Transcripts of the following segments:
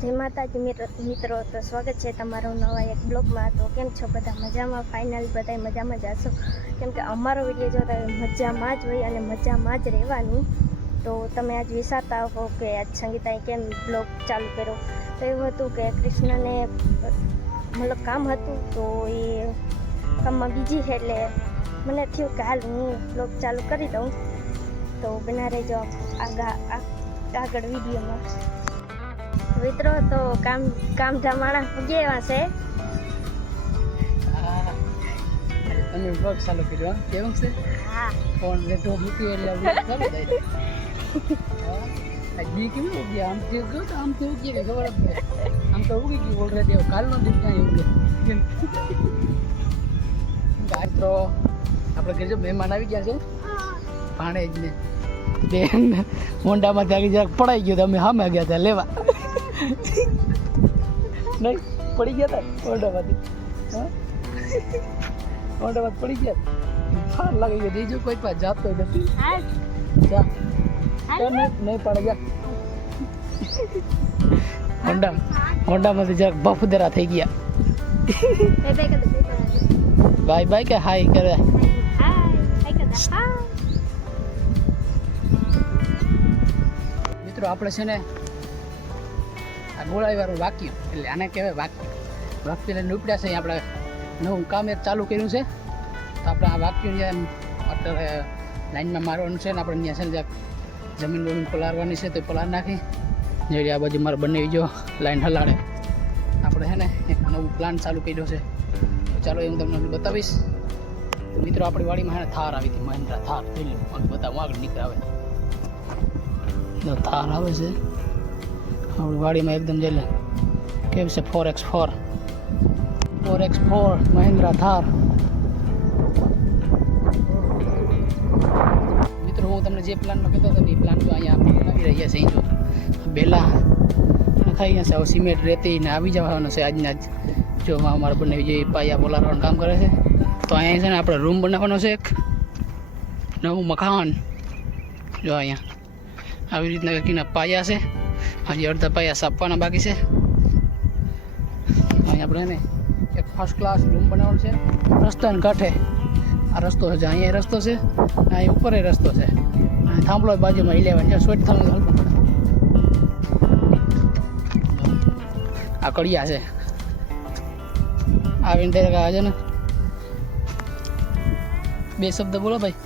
જય માતાજી મિત્રો, તો સ્વાગત છે તમારું નવા એક બ્લોગમાં। તો કેમ છો બધા? મજામાં? ફાઇનલ બધા મજામાં જ હશો, કેમ કે અમારો વિડીયો જોતા મજામાં જ હોય અને મજામાં જ રહેવાનું। તો તમે આજ વિચારતા હો કે આજ સંગીતાએ કેમ બ્લોગ ચાલુ કર્યો, તો એવું હતું કે કૃષ્ણને મતલબ કામ હતું, તો એ કામમાં બીજી છે, એટલે મને થયું કે હાલ હું બ્લોગ ચાલુ કરી દઉં। તો બના રહેજો આગળ વિડીયોમાં। મિત્રો તો કામ માણસ પૂગેવા છે। અને બ્લોગ ચાલુ કર્યો કેવું છે? હા, ફોન લેતો મૂકી એટલે બ્લોગ ચાલુ થાય। હા, આ દી કેવું ઉગ્યા? આમ થયું ગયું તો આમ થયું કે ખબર જ નહીં, આમ તો ઉગી ગયું ઓલરેડી। કાલનો દિવસ ક્યાં ઉગે? આજ તો આપણે ઘરે જો મહેમાન આવી ગયા છે, ભાણેજ ને બેન મોંડામાંથી આવી જરાક પડાઈ ગયો, તમે સામે ગયા હતા લેવા। નહીં પડી ગયા હતા મોંડામાંથી? હા, મોંડામાંથી પડી ગયા, ફાર લાગી ગયો। બીજું કોઈ પાસે જાતો નથી, જા નહીં પડે જા। મોંડામાંથી જરાક બફુદરા થઈ ગયા। બાય બાય કે હાય કરે? મિત્રો આપણે છે ને આ ગોળાઈવાળું વાક્યું, એટલે આને કહેવાય વાક્ય લઈને ઉપડ્યા છે। આપણે નવું કામ એક ચાલુ કર્યું છે, તો આપણે આ વાક્યું જેમ અત્યારે લાઈનમાં મારવાનું છે ને આપણે ત્યાં છે ને જમીન બમીન પલાળવાની છે, તો પલાર નાખી જેડી આ બાજુ મારે બંને જો લાઈન હલાડે। આપણે છે ને એક નવું પ્લાન ચાલુ કર્યો છે, તો ચાલો એ હું તમને બતાવીશ। તો મિત્રો આપણી વાડીમાં છે ને થાર આવી હતી, મહિન્દ્રા થાર જોઈ લો, બતાવું આગળ નીકળે આવે થાર આવે છે આપણી વાડીમાં એકદમ જેલે કેમ છે 4x4 મહિન્દ્રા થાર। મિત્રો હું તમને જે પ્લાનમાં કહેતો હતો ને એ પ્લાન તો અહીંયા આપણે આવી રહ્યા છે। જો બેલા નખાઈ ગયા છે, હવે સિમેન્ટ રેતી ને આવી જવાનું છે આજના જ। જો અમારા બંને જે પાયા બોલાવવાનું કામ કરે છે, તો અહીંયા છે ને આપણે રૂમ બનાવવાનો છે, એક નવું મકાન। જો અહીંયા આવી રીતના કંઈકના પાયા છે, હજી અડધા પાયા સાપવાના બાકી છે। અહીં આપણે ને એક ફર્સ્ટ ક્લાસ રૂમ બનાવવાનો છે રસ્તાની કાંઠે। આ રસ્તો છે, અહીંયા રસ્તો છે, અહીં ઉપર રસ્તો છે, અહીં થાંભલો બાજુમાં 11 જ્યાં સ્વેટ થવાનું હલવું પડે। આ કડિયા છે, આવીને દરેક આ છે ને 2 શબ્દ બોલો ભાઈ,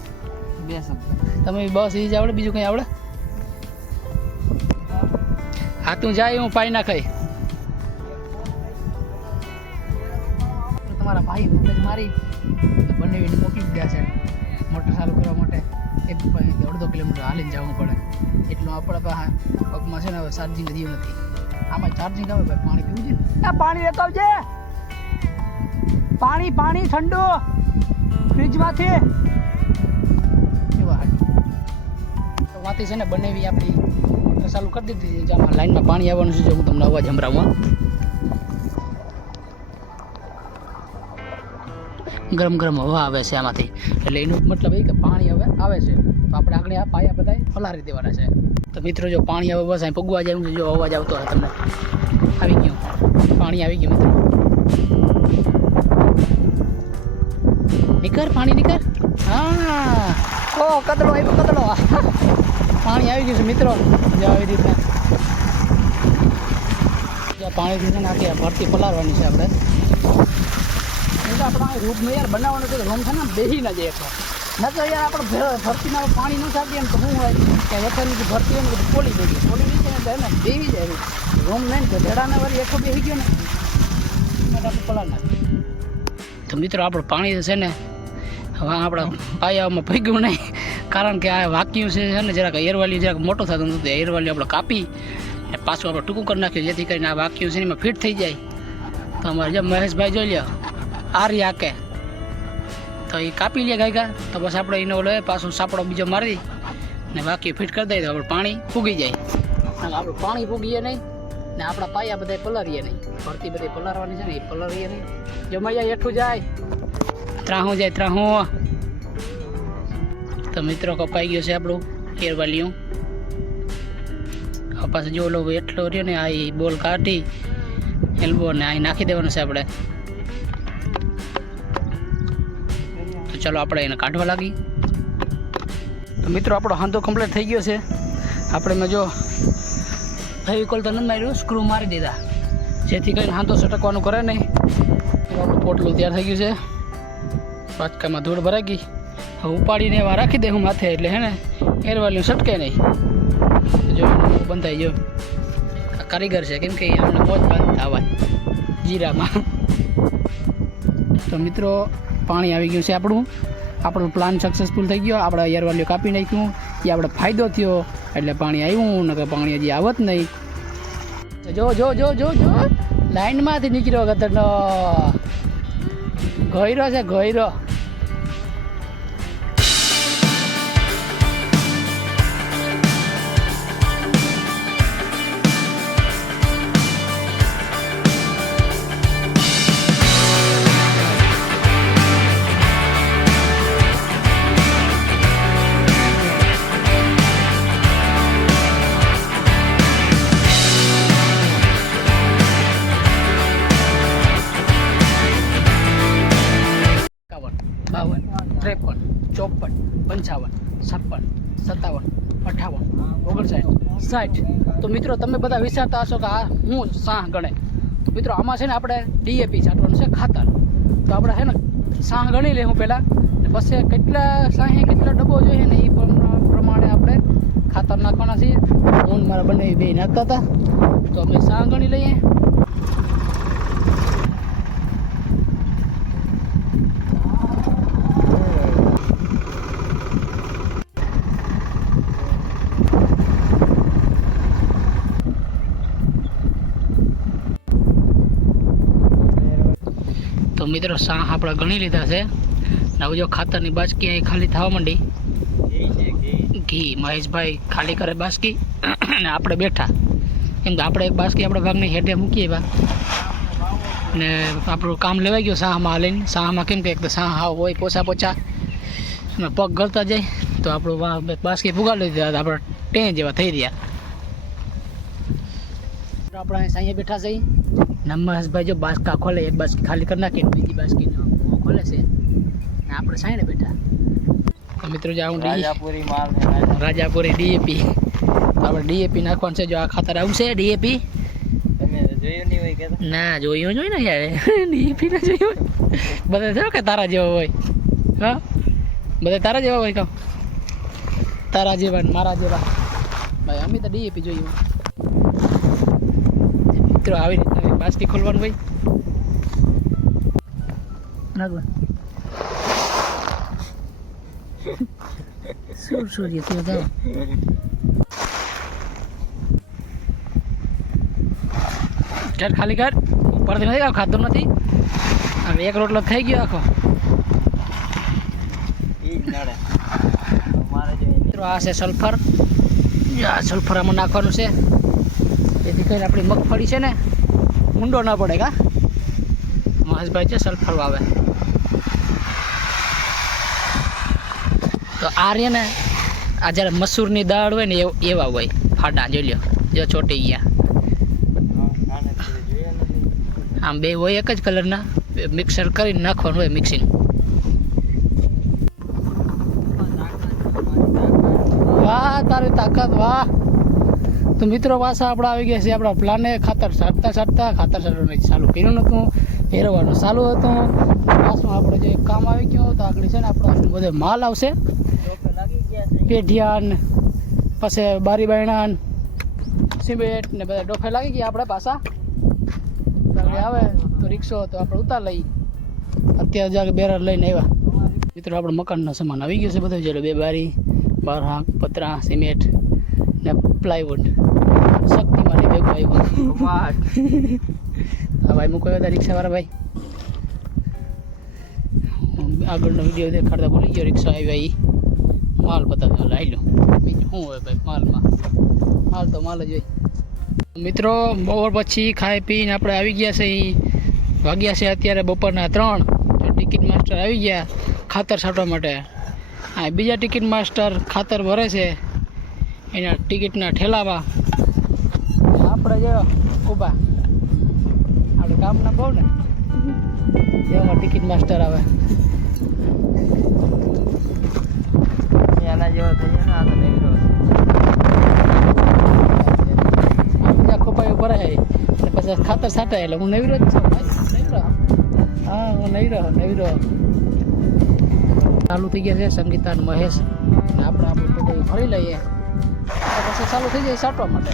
2 શબ્દ તમે બસ એ જ આવડે, બીજું કંઈ આવડે? હા તું જાય હું પાઈ ના ખાઈ તમારા ભાઈ મગજ મારી બંને મોકલી ગયા છે મોટર ચાલુ કરવા માટે। એક અડધો કિલોમીટર હાલીને જવું પડે, એટલું આપણા પાસે પગમાં છે ને હવે ચાર્જિંગ રહ્યું નથી। આમાં ચાર્જિંગ આવે ભાઈ, પાણી પીવું છે? આ પાણી લેતો આવજે, પાણી ઠંડુ ફ્રીજમાંથી એવા તો વાતી છે ને બનેવી આપણી મોટર ચાલુ કરી દીધી, જેમાં લાઈનમાં પાણી આવવાનું છે। જો હું તમને અવાજ સંભળાવું, ગરમ ગરમ હવા આવે છે આમાંથી, એટલે એનો મતલબ એ કે પાણી હવે આવે છે, તો આપણે આગળ આ પાયા બધા પલારી દેવાના છે। તો મિત્રો જો પાણી હવે બસ અહીં પગવા જાય છે, જો અવાજ આવતો હોય તમને, આવી ગયું પાણી આવી ગયું મિત્રો, નીકળ પાણી નીકળ। હા ઓ કદડો આવ્યો, કદડો પાણી આવી ગયું છે મિત્રો। જો આવી રીતના જો પાણીથી છે ને આખી ભરતી પલાળવાની છે આપણે, એટલે આપણે રૂમ યાર બનાવવાનું છે, રૂમ છે ને બેસી ના જાય એટલો ન તો યાર આપણે ભરતીમાં પાણી ન થાકીએ ને તો શું હોય કે વેઠાની ભરતી હોય ને બધું પોલી દઈ જાય ને એને બેસી જાય રૂમ નહીં તો ભેડાને વળી એઠો બેસી ગયો ને એટલે આપણે પલાળ નાખીએ। તો મિત્રો આપણું પાણી છે ને હવે આપણા પાયામાં ભેગું નહીં, કારણ કે આ વાક્યું છે ને જરાક એરવાલી જરાક મોટો થતો નથી, એરવાલી આપણે કાપી ને પાછું આપણે ટૂંકું કરી નાખ્યું, જેથી કરીને આ વાક્યું છે ને એમાં ફિટ થઈ જાય। તો અમારે જેમ મહેશભાઈ જોઈ લો આરી આકે તો એ કાપી લે ગાયકા, તો બસ આપણે એનો લે પાછું સાપડો બીજો મારી ને વાક્યું ફિટ કરી દઈએ તો આપણે પાણી ફૂગી જાય। અને આપણે પાણી ફૂગીએ નહીં ને આપણા પાયા બધા પલારીએ નહીં, ભરતી બધી પલારવાની છે ને એ પલારીએ નહીં। જો મૈયા હેઠું જાય ત્રાહું જાય ત્રાહું। તો મિત્રો કપાઈ ગયું છે આપણું એરવાલિયું, કપાસ જો ઓલો એટલો રહ્યો ને આ બોલ કાઢી એલ્બો ને અહીં નાખી દેવાનું છે આપણે. તો ચાલો આપણે એને કાઢવા લાગી. તો મિત્રો આપણો હાંધો કમ્પ્લીટ થઈ ગયો છે. આપણે મેં જો ફેવિકોલ તો નથી માર્યું, સ્ક્રૂ મારી દીધા જેથી કરીને હાંધો સટકવાનું કરે નહીં. આપણું પોટલું તૈયાર થઈ ગયું છે. બાચકામાં ધૂળ ભરાઈ ગઈ. હવે ઉપાડીને એવા રાખી દે હું માથે એટલે હે ને એરવાલ્યું સટકે નહીં. જો બંધાઈ ગયો. કારીગર છે કેમ કે અમને મોજ બાંધતા આવા જીરામાં. તો મિત્રો પાણી આવી ગયું છે આપણો પ્લાન સક્સેસફુલ થઈ ગયો. આપણે એરવાલ્યું કાપી નાખ્યું એ આપણે ફાયદો થયો એટલે પાણી આવ્યું, નકર પાણી હજી આવત નહીં. જો જો જો જો જો લાઈનમાંથી નીકળ્યો ગતરનો ગયરો છે ગયરો. બાવન, 53, 54, 55, 56, 57, 58, 59, 60. તો મિત્રો તમે બધા વિચારતા હશો કે આ હું સાહ ગણે. તો મિત્રો આમાં છે ને આપણે ડીએપી છાંટવાનું છે ખાતર. તો આપણે છે ને સાહ ગણી લઈએ હું પહેલાં, પછી કેટલા સાહે કેટલા ડબ્બો જોઈએ ને એ પ્રમાણે આપણે ખાતર નાખવાના છીએ. હું મારા બંને બે નાખતા હતા. તો અમે સાહ ગણી લઈએ. તો મિત્રો સાહ આપણે ગણી લીધા છે. હવે જો ખાતરની બાસકી અહીં ખાલી થવા માંડી. ઘી મહેશભાઈ ખાલી કરે બાસકી અને આપણે બેઠા. એમ તો આપણે એક બાસકી આપણે ભાગની હેઠે મૂકીએ એવા ને આપણું કામ લેવાઈ ગયું સાહમાં લઈને. સાહમાં કેમ કે એક તો સાહ હોય પોછા પોછા અને પગ ગળતા જાય તો આપણું બાસકી ફુગાડી દીધા આપણે ટેં જેવા થઈ રહ્યા. આપણે અહીં સાંઈએ બેઠા છે. નમસ્ભાઈ જો બાસકા ખોલે, એક બાસકી ખાલી કરી નાખીને બીજી બાસકીનો ખોલે છે ને આપણે સાંઈને બેઠા. તો મિત્રો જો હું રાજાપુરી ડીએપી આપણે ડીએપી નાખવાનું છે. જો આ ખાતર આવું છે ડીએપી. ના જોયું જોઈ ને યાર ડીએપી ના જોયું બધા જો કે તારા જેવો હોય. હા બધા તારા જેવા હોય કહો, તારા જેવા ને મારા જેવા. ભાઈ અમે તો ડીએપી જોયું. મિત્રો આવી રીતના બાસકી ખોલવાનું ભાઈ નાખવા સૂર્ય કેવો જાઓ. ચાલ ખાલી કર, ઉપરથી નથી ખાધું નથી. હવે એક રોટલો થઈ ગયો આખો. આ છે સલ્ફર. આ સલ્ફર આમાં નાખવાનું છે જેથી કરીને આપણી મગફળી છે ને ઊંડો ના પડે. કા મહેશભાઈ છે સલ્ફર વાવે. તો આ રે ને આ જ્યારે મસૂરની દાળ હોય ને એવા હોય ફાડા. જોઈ લો જો ચોટી ગયા. આમ બે હોય એક જ કલરના, મિક્સર કરીને નાખવાનું હોય મિક્સિંગ. વાહ તારી તાકાત વાહ. તો મિત્રો પાછા આપણે આવી ગયા છે આપણા પ્લાને. ખાતર છાંટતા ખાતર છાંટવાનું ચાલુ કર્યું નહોતું, ફેરવવાનું ચાલુ હતું. પાછું આપણે જે કામ આવી ગયું તો આગળ છે ને આપણો બધો માલ આવશે. પેઢિયાન પછી બારી બાયણાન સિમેન્ટ ને બધા ડોફે લાગી ગયા. આપણે પાછા આવે તો રિક્ષો તો આપણે ઉતાર લઈ. અત્યારે જાગે બેરર લઈને આવ્યા. મિત્રો આપણે મકાનનો સામાન આવી ગયો છે બધો. જે બે બારી, 12 હાંક, પતરા, સિમેન્ટ ને પ્લાયવુડ. શક્તિમાં નહીં ભેગું આવ્યું. હા ભાઈ મૂકવા હતા રિક્ષાવાળા ભાઈ. આગળનો વિડીયો દેખાડતા ભૂલી ગયો. રિક્ષા આવ્યા એ માલ બતાવતા લાવી લો. બીજું શું હોય ભાઈ માલમાં? માલ તો માલ જ હોય. મિત્રો બપોર પછી ખાઈ પીને આપણે આવી ગયા છે. વાગ્યા છે અત્યારે બપોરના 3. ટિકિટ માસ્ટર આવી ગયા ખાતર છાંટવા માટે. આ બીજા ટિકિટ માસ્ટર ખાતર ભરે છે એના ટિકિટના ઠેલામાં. આપણે જો ઊભા આપણે ગામના બહુ ને એમાં ટિકિટ માસ્ટર આવે એના જેવો થઈ જાય ને આ તો નેવરો બીજા ખોપાઈ ઉપર અને પછી ખાતર છાંટાય એટલે હું નવીરો જ છું નવીરો હા હું નવીરો ચાલુ થઈ ગયા છે સંગીતા અને મહેશ ને આપણે આપણું બધું ભરી લઈએ પછી ચાલુ થઈ જાય છાંટવા માટે